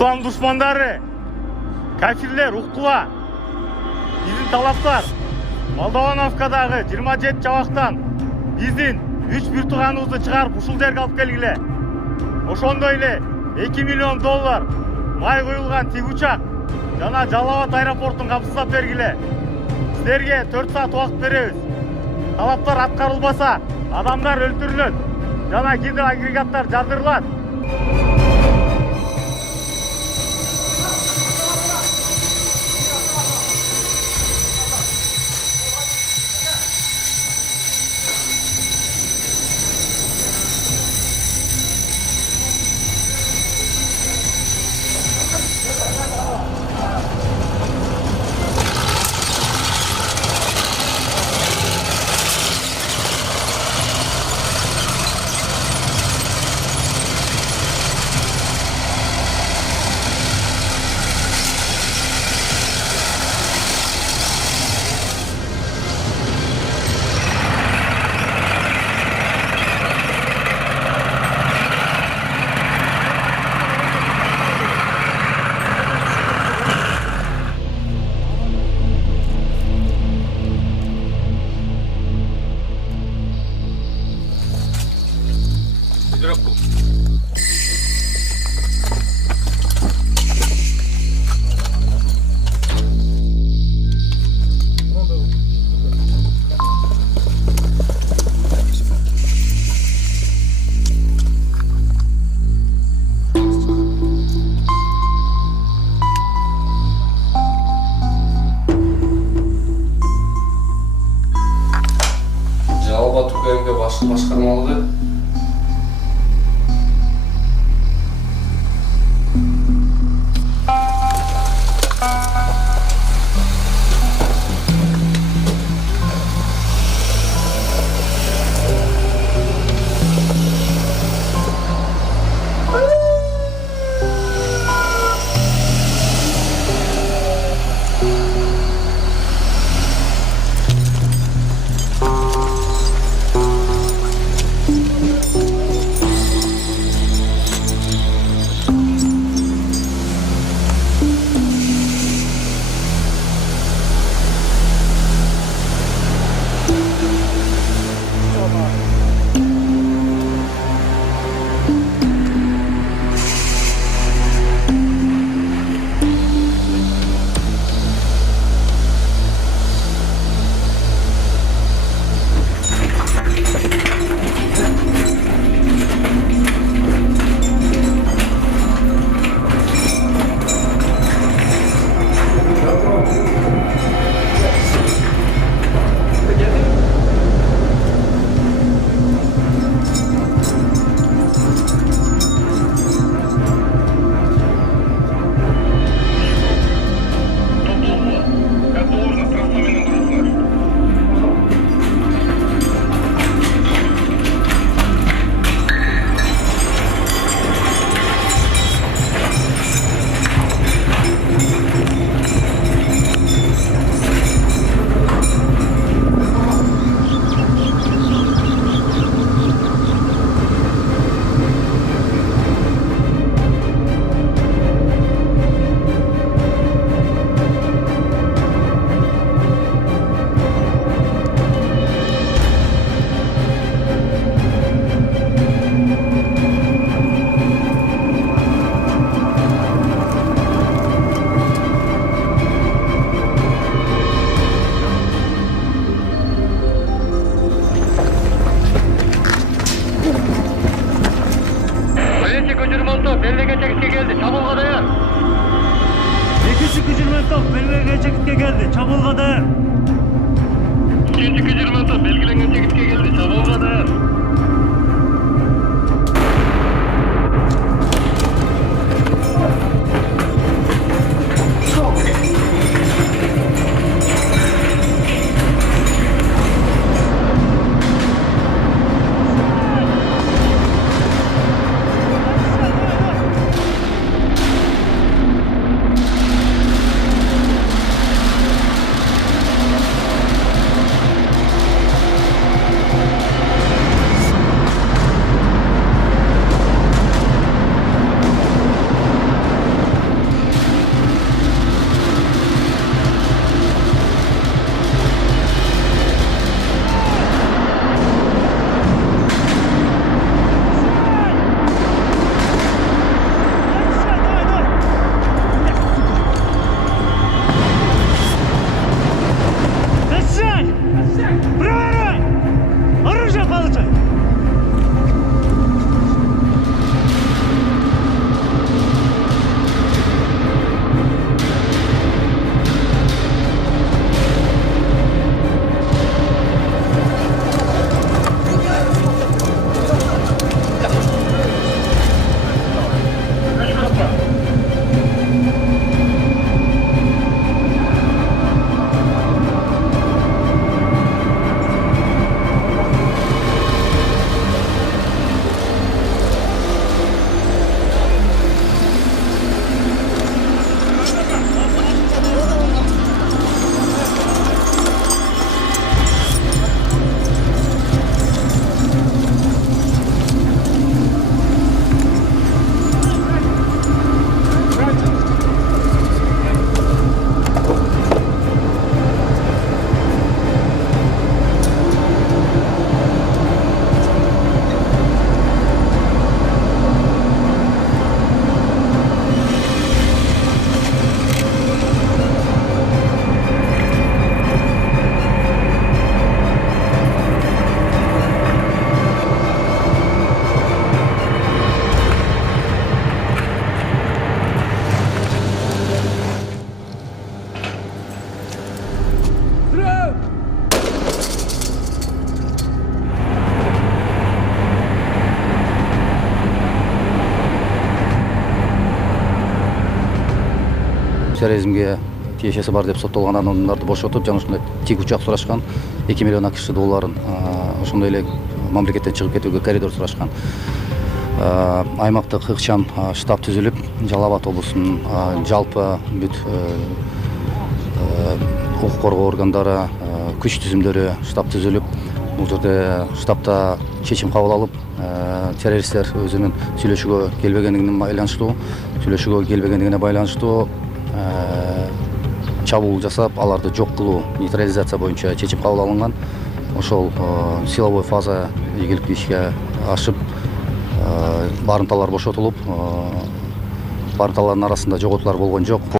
İslam düşmanları, kafirler uktula. Bizim talaplar Molдовановкадагы 27 жабактан биздин 3 биртуганыбызды чыгарып ушул жерге алып келгиле. Ошондой эле 2 миллион доллар май коюлган тик учак жана Жалал Абад аэропортун капсыздап бергиле. Силерге 4 саат убакыт беребиз. Талаптар аткарылбаса адамдар өлтүрүлөт жана гидроагрегаттар жандырылат. Жалал Абад УКМК башкармалыгы belirlenen çekitke geldi. Çamolga dayan. İkinci gücürmantı belirlenen çekitke geldi. Çamolga dayan. терроризмге тиешеси бар деп соттолгон адамдарды бошотуп, жана ушундай тик учак сурашкан, 2 миллион акш долларын ошондой эле мамлекеттен чыгып кетүүгө коридор сурашкан. Аймактык ыкчам штаб түзүлүп, Жалал Абад облусунун жалпы бүт укук коргоо органдары, күч түзүмдөрү штаб түзүлүп, бул жерде штабта чечим кабыл алып, террористтер өзүнүн сүйлөшүүгө келбегендигине байланыштуу чабуул жасап, аларды жок кылуу, нейтрализация боюнча чечим кабыл алынган. Ошол силовой фаза ийгиликтүү ишке ашып, барымталар бошотулуп, барымталардын арасында жоготуулар болгон жок.